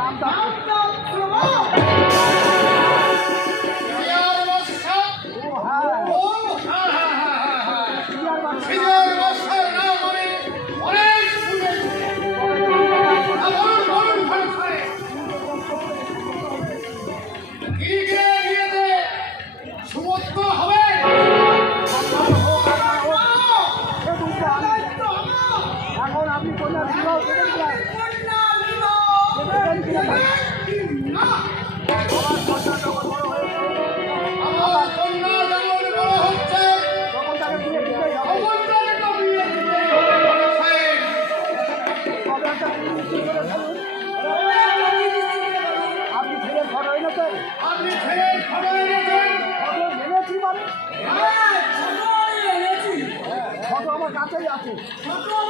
南州，南州，aqui.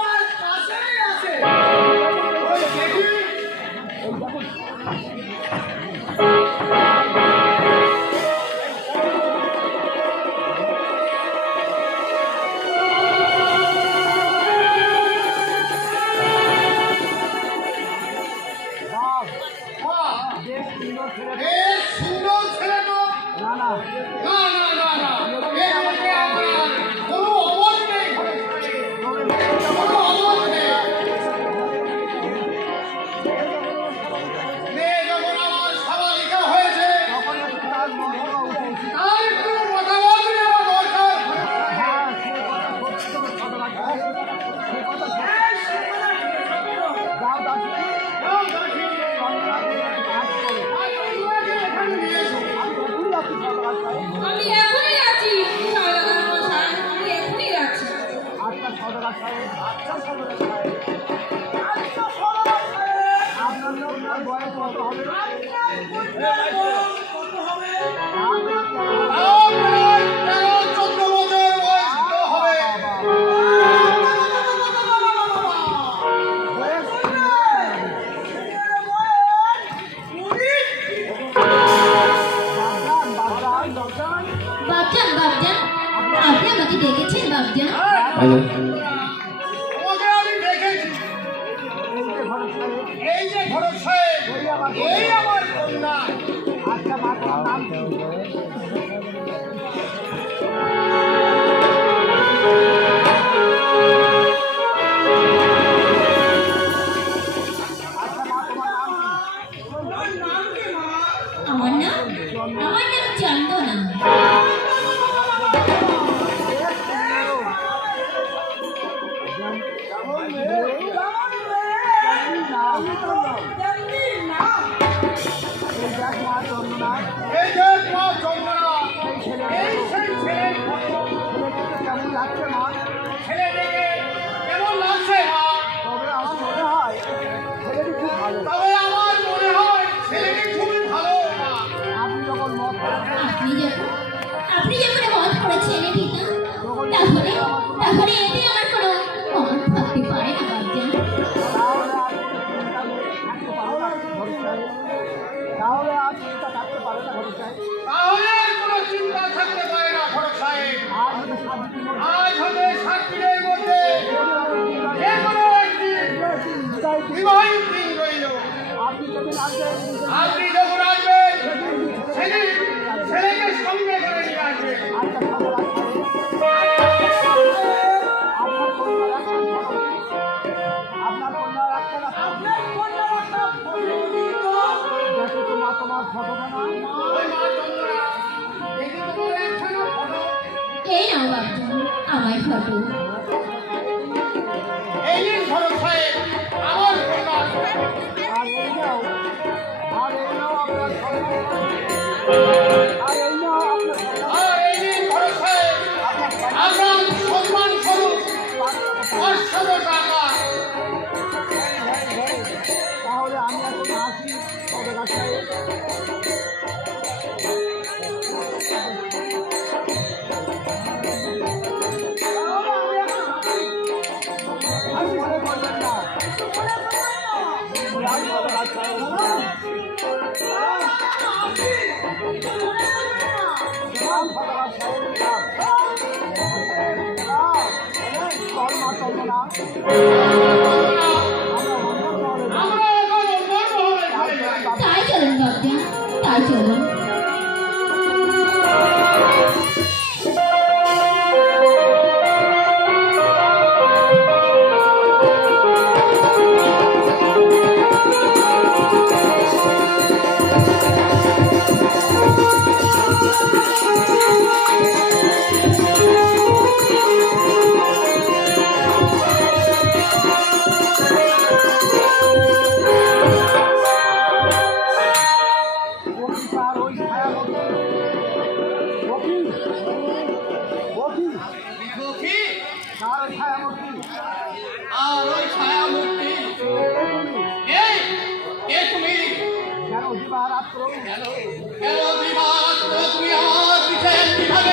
好。দাও Abdul আমায় photo এই photo you. আর ওই ছায়া মূর্তি কে কে তুমি কেন দিবারাত্র কেন দিবারাত্র তুমি আমার পিছে কীভাবে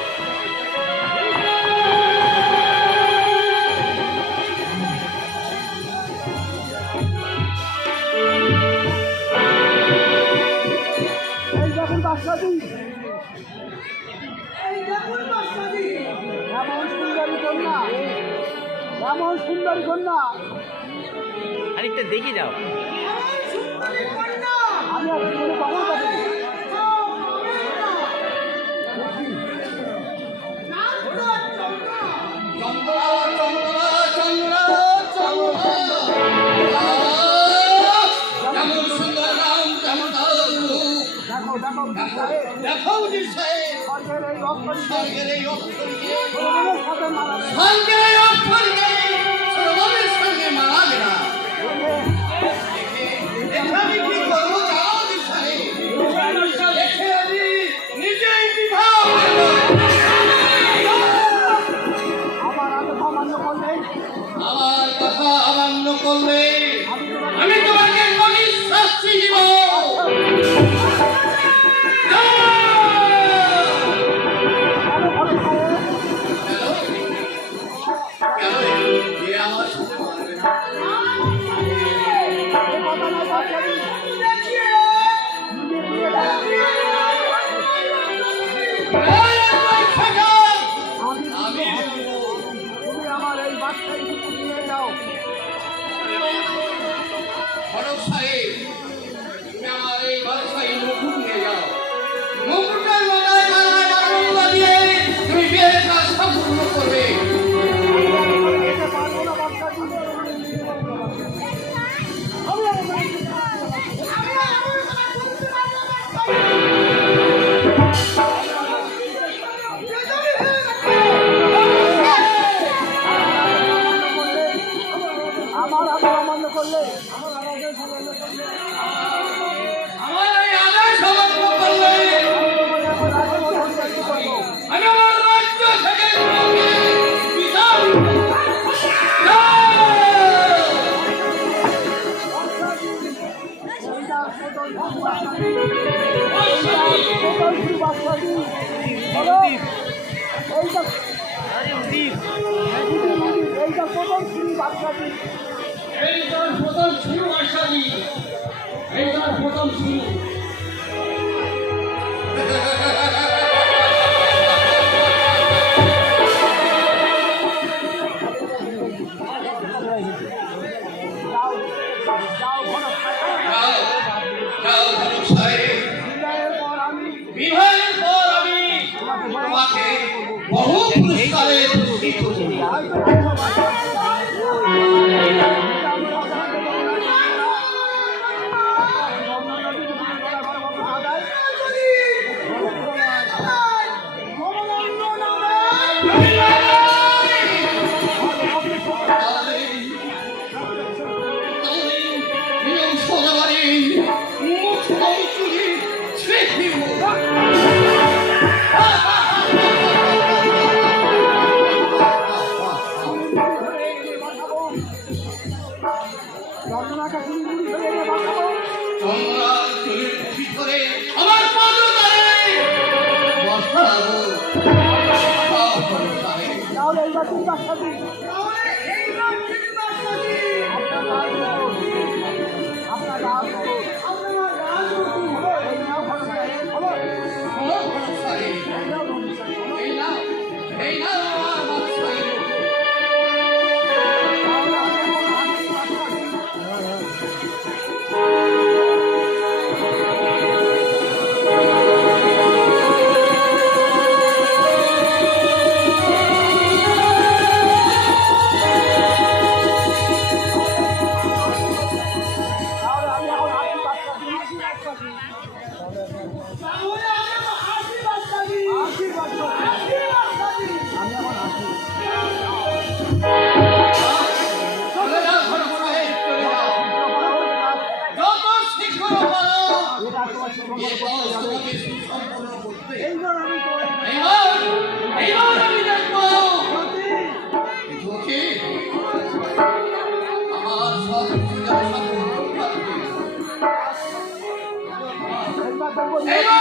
আমার সুন্দরী কন্যা। আরেকটা দেখি যাও আমি আর জীবনে কখন পাঠিয়ে দেখো সাহেব সঙ্গে এইটা প্রথম শুনি বাদশাহী এইটার প্রথম শুরু বাদশাহী এইটার প্রথম শুরু। তোমাকে গুলি গুলি করে বাঁচাবো তোমরা চলে এইবার তুমি বাসাবি তাহলে এইবার তুমি বাসাবি Amen.